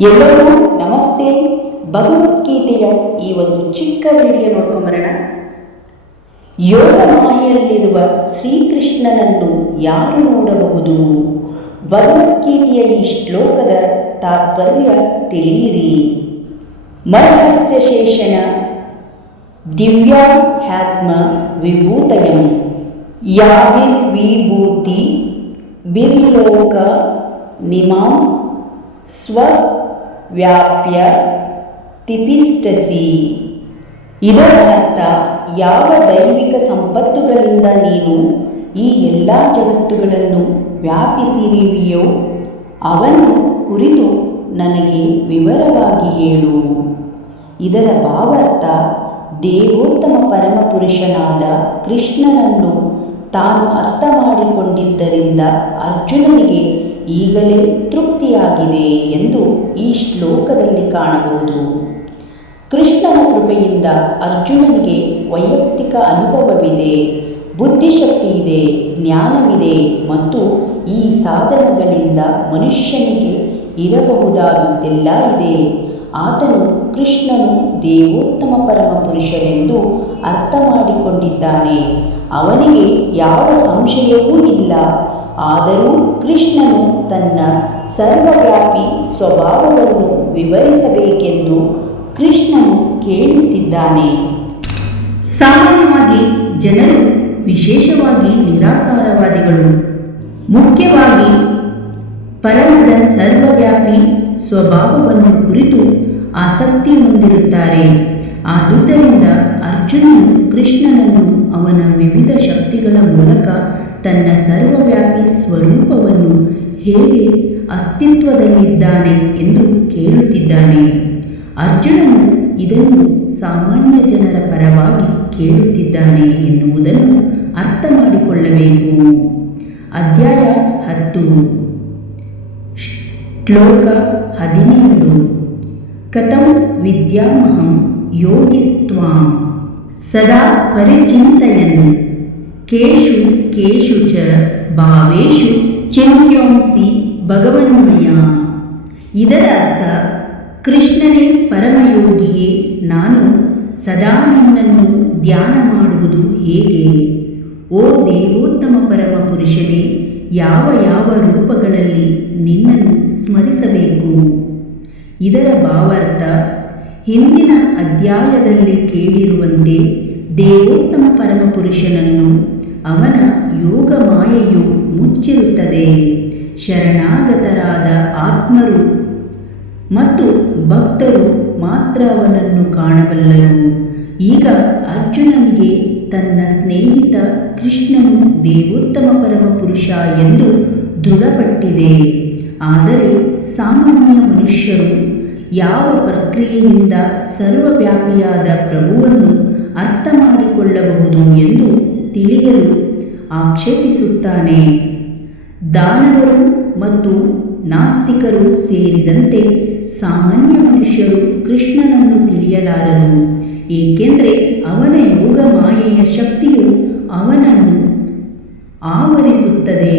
ಎಲ್ಲರಿಗೂ ನಮಸ್ತೆ. ಭಗವದ್ಗೀತೆಯ ಈ ಒಂದು ಚಿಕ್ಕ ವಿಡಿಯೋ ನೋಡ್ಕೊಂಬರೋಣ. ಯೋಗ ಮಾಯೆಯಲ್ಲಿರುವ ಶ್ರೀಕೃಷ್ಣನನ್ನು ಯಾರು ನೋಡಬಹುದು? ಭಗವದ್ಗೀತೆಯ ಈ ಶ್ಲೋಕದ ತಾತ್ಪರ್ಯ ತಿಳಿಯಿರಿ. ಮರಹಸ್ಯ ಶೇಷಣ ದಿವ್ಯಾಹ್ಯಾತ್ಮ ವಿಭೂತಯಂ ಯಾವಿರ್ವಿಭೂತಿ ಬಿರ್ಲೋಕ ನಿಮಾಂ ಸ್ವವ್ಯಾಪ್ಯ ತಿಪಿಷ್ಟಸಿ ಇದರ ಅರ್ಥ ಯಾವ ದೈವಿಕ ಸಂಪತ್ತುಗಳಿಂದ ನೀನು ಈ ಎಲ್ಲ ಜಗತ್ತುಗಳನ್ನು ವ್ಯಾಪಿಸಿರಿವಿಯೋ, ಅವನ್ನು ಕುರಿತು ನನಗೆ ವಿವರವಾಗಿ ಹೇಳು. ಇದರ ಭಾವಾರ್ಥ, ದೇವೋತ್ತಮ ಪರಮಪುರುಷನಾದ ಕೃಷ್ಣನನ್ನು ತಾನು ಅರ್ಥ ಮಾಡಿಕೊಂಡಿದ್ದರಿಂದ ಅರ್ಜುನನಿಗೆ ಈಗಲೇ ತೃಪ್ತಿಯಾಗಿದೆ ಎಂದು ಈ ಶ್ಲೋಕದಲ್ಲಿ ಕಾಣಬಹುದು. ಕೃಷ್ಣನ ಕೃಪೆಯಿಂದ ಅರ್ಜುನನಿಗೆ ವೈಯಕ್ತಿಕ ಅನುಭವವಿದೆ, ಬುದ್ಧಿಶಕ್ತಿ ಇದೆ, ಜ್ಞಾನವಿದೆ ಮತ್ತು ಈ ಸಾಧನಗಳಿಂದ ಮನುಷ್ಯನಿಗೆ ಇರಬಹುದಾದದ್ದೆಲ್ಲ ಇದೆ. ಆತನು ಕೃಷ್ಣನು ದೇವೋತ್ತಮ ಪರಮ ಪುರುಷನೆಂದು ಅರ್ಥ ಮಾಡಿಕೊಂಡಿದ್ದಾನೆ ಅವನಿಗೆ ಯಾವ ಸಂಶಯವೂ ಇಲ್ಲ. ಆದರೂ ಕೃಷ್ಣನು ತನ್ನ ಸರ್ವವ್ಯಾಪಿ ಸ್ವಭಾವವನ್ನು ವಿವರಿಸಬೇಕೆಂದು ಕೃಷ್ಣನು ಕೇಳುತ್ತಿದ್ದಾನೆ. ಸಾಮಾನ್ಯವಾಗಿ ಜನರು ವಿಶೇಷವಾಗಿ ನಿರಾಕಾರವಾದಿಗಳು. ಮುಖ್ಯವಾಗಿ ಪರಮದ ಸರ್ವವ್ಯಾಪಿ ಸ್ವಭಾವವನ್ನು ಕುರಿತು ಆಸಕ್ತಿ ಹೊಂದಿರುತ್ತಾರೆ. ಆದುದರಿಂದ ಅರ್ಜುನನು ಕೃಷ್ಣನನ್ನು ಅವನ ವಿವಿಧ ಶಕ್ತಿಗಳ ಮೂಲಕ ತನ್ನ ಸರ್ವವ್ಯಾಪಿ ಸ್ವರೂಪವನ್ನು ಹೇಗೆ ಅಸ್ತಿತ್ವದಲ್ಲಿದ್ದಾನೆ ಎಂದು ಕೇಳುತ್ತಿದ್ದಾನೆ. ಅರ್ಜುನನು ಇದನ್ನು ಸಾಮಾನ್ಯ ಜನರ ಪರವಾಗಿ ಕೇಳುತ್ತಿದ್ದಾನೆ ಎನ್ನುವುದನ್ನು ಅರ್ಥ ಮಾಡಿಕೊಳ್ಳಬೇಕು ಅಧ್ಯಾಯ ಹತ್ತು. ಶ್ಲೋಕ ಹದಿನೇಳು. ಕಥಂ ವಿದ್ಯಾಮಹಂ ಯೋಗಿಸ್ತ್ವಾಂ. ಸದಾ ಪರಿಚಿಂತಯನ್. ಕೇಶು ಕೇಶು ಚ ಭಾವೇಶು ಚಿಂತ್ಯೋಂಸಿ ಭಗವನ್ಮಯ. ಇದರ ಅರ್ಥ, ಕೃಷ್ಣನೇ ಪರಮಯೋಗಿಯೇ, ನಾನು ಸದಾ ನಿನ್ನನ್ನು ಧ್ಯಾನ ಮಾಡುವುದು ಹೇಗೆ? ಓ ದೇವೋತ್ತಮ ಪರಮ ಪುರುಷನೇ ಯಾವ ಯಾವ ರೂಪಗಳಲ್ಲಿ ನಿನ್ನನ್ನು ಸ್ಮರಿಸಬೇಕು? ಇದರ ಭಾವಾರ್ಥ, ಹಿಂದಿನ ಅಧ್ಯಾಯದಲ್ಲಿ ಕೇಳಿರುವಂತೆ ದೇವೋತ್ತಮ ಪರಮಪುರುಷನನ್ನು ಅವನ ಯೋಗ ಮಾಯೆಯು ಮುಚ್ಚಿರುತ್ತದೆ. ಶರಣಾಗತರಾದ ಆತ್ಮರು ಮತ್ತು ಭಕ್ತರು ಮಾತ್ರ ಅವನನ್ನು ಕಾಣಬಲ್ಲರು. ಈಗ ಅರ್ಜುನನಿಗೆ ತನ್ನ ಸ್ನೇಹಿತ ಕೃಷ್ಣನು ದೇವೋತ್ತಮ ಪರಮಪುರುಷ ಎಂದು ದೃಢಪಟ್ಟಿದೆ. ಆದರೆ ಸಾಮಾನ್ಯ ಮನುಷ್ಯರು ಯಾವ ಪ್ರಕ್ರಿಯೆಯಿಂದ ಸರ್ವವ್ಯಾಪಿಯಾದ ಪ್ರಭುವನ್ನು ಅರ್ಥ ಮಾಡಿಕೊಳ್ಳಬಹುದು ಎಂದು ತಿಳಿಯಲು ಆಕ್ಷೇಪಿಸುತ್ತಾನೆ. ದಾನವರು ಮತ್ತು ನಾಸ್ತಿಕರು ಸೇರಿದಂತೆ ಸಾಮಾನ್ಯ ಮನುಷ್ಯರು ಕೃಷ್ಣನನ್ನು ತಿಳಿಯಲಾರರು. ಏಕೆಂದರೆ ಅವನ ಯೋಗ ಮಾಯೆಯ ಶಕ್ತಿಯು ಅವನನ್ನು ಆವರಿಸುತ್ತದೆ.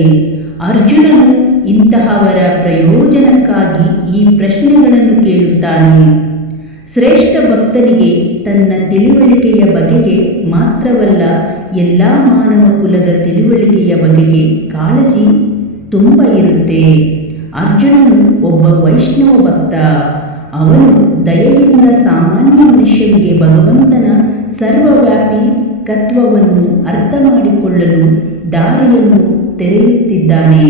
ಅರ್ಜುನನು ಇಂತಹವರ ಪ್ರಯೋಜನಕ್ಕಾಗಿ ಈ ಪ್ರಶ್ನೆಗಳನ್ನು ಕೇಳುತ್ತಾನೆ. ಶ್ರೇಷ್ಠ ಭಕ್ತನಿಗೆ ತನ್ನ ತಿಳಿವಳಿಕೆಯ ಬಗೆಗೆ ಮಾತ್ರವಲ್ಲ, ಎಲ್ಲ ಮಾನವ ಕುಲದ ತಿಳುವಳಿಕೆಯ ಬಗೆಗೆ ಕಾಳಜಿ ತುಂಬ ಇರುತ್ತೆ. ಅರ್ಜುನನು ಒಬ್ಬ ವೈಷ್ಣವ ಭಕ್ತ. ಅವನು ದಯೆಯಿಂದ ಸಾಮಾನ್ಯ ಮನುಷ್ಯನಿಗೆ ಭಗವಂತನ ಸರ್ವವ್ಯಾಪಿ ತತ್ವವನ್ನು ಅರ್ಥ ಮಾಡಿಕೊಳ್ಳಲು ದಾರಿಯನ್ನು ತೆರೆಯುತ್ತಿದ್ದಾನೆ.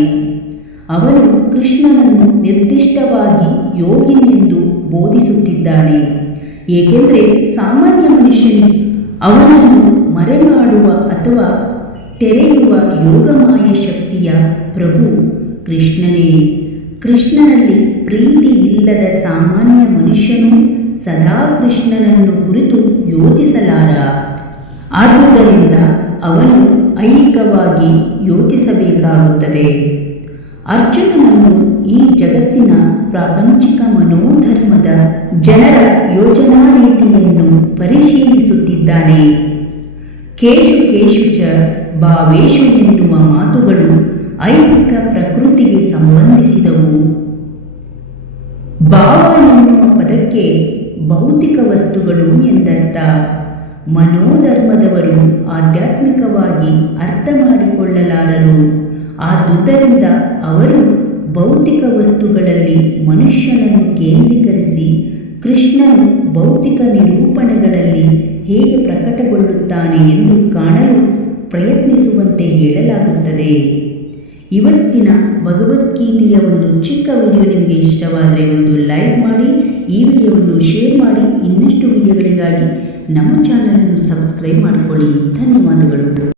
ಅವನು ಕೃಷ್ಣನನ್ನು ನಿರ್ದಿಷ್ಟವಾಗಿ ಯೋಗಿನೆಂದು ಬೋಧಿಸುತ್ತಿದ್ದಾನೆ. ಏಕೆಂದರೆ ಸಾಮಾನ್ಯ ಮನುಷ್ಯನು ಅವನನ್ನು ಮರೆಮಾಡುವ ಅಥವಾ ತೆರೆಯುವ ಯೋಗಮಾಯ ಶಕ್ತಿಯ ಪ್ರಭು ಕೃಷ್ಣನೇ. ಕೃಷ್ಣನಲ್ಲಿ ಪ್ರೀತಿ ಇಲ್ಲದ ಸಾಮಾನ್ಯ ಮನುಷ್ಯನು ಸದಾ ಕೃಷ್ಣನನ್ನು ಕುರಿತು ಯೋಚಿಸಲಾರ. ಆದುದರಿಂದ ಅವನು ಐಹಿಕವಾಗಿ ಯೋಚಿಸಬೇಕಾಗುತ್ತದೆ. ಅರ್ಜುನನನ್ನು ಈ ಜಗತ್ತಿನ ಪ್ರಾಪಂಚಿಕ ಮನೋಧರ್ಮದ ಜನರ ಯೋಜನಾ ರೀತಿಯನ್ನು ಪರಿಶೀಲಿಸುತ್ತಿದ್ದಾನೆ. ಕೇಶು ಕೇಶು ಚ ಭಾವೇಶು ಎನ್ನುವ ಮಾತುಗಳು ಐಹಿಕ ಪ್ರಕೃತಿಗೆ ಸಂಬಂಧಿಸಿದವು. ಭಾವ ಎನ್ನುವ ಪದಕ್ಕೆ ಭೌತಿಕ ವಸ್ತುಗಳು ಎಂದರ್ಥ. ಮನೋಧರ್ಮದವರು ಆಧ್ಯಾತ್ಮಿಕವಾಗಿ ಅರ್ಥ ಮಾಡಿಕೊಳ್ಳಲಾರರು. ಆದುದರಿಂದ ಅವರು ಭೌತಿಕ ವಸ್ತುಗಳಲ್ಲಿ ಮನುಷ್ಯನನ್ನು ಕೇಂದ್ರೀಕರಿಸಿ ಕೃಷ್ಣನು ಭೌತಿಕ ನಿರೂಪಣೆಗಳಲ್ಲಿ ಹೇಗೆ ಪ್ರಕಟಗೊಳ್ಳುತ್ತಾನೆ ಎಂದು ಕಾಣಲು ಪ್ರಯತ್ನಿಸುವಂತೆ ಹೇಳಲಾಗುತ್ತದೆ. ಇವತ್ತಿನ ಭಗವದ್ಗೀತೆಯ ಒಂದು ಚಿಕ್ಕ ವಿಡಿಯೋ ನಿಮಗೆ ಇಷ್ಟವಾದರೆ ಒಂದು ಲೈಕ್ ಮಾಡಿ, ಈ ವಿಡಿಯೋವನ್ನು ಶೇರ್ ಮಾಡಿ, ಇನ್ನಷ್ಟು ವಿಡಿಯೋಗಳಿಗಾಗಿ ನಮ್ಮ ಚಾನಲನ್ನು ಸಬ್ಸ್ಕ್ರೈಬ್ ಮಾಡಿಕೊಳ್ಳಿ. ಧನ್ಯವಾದಗಳು.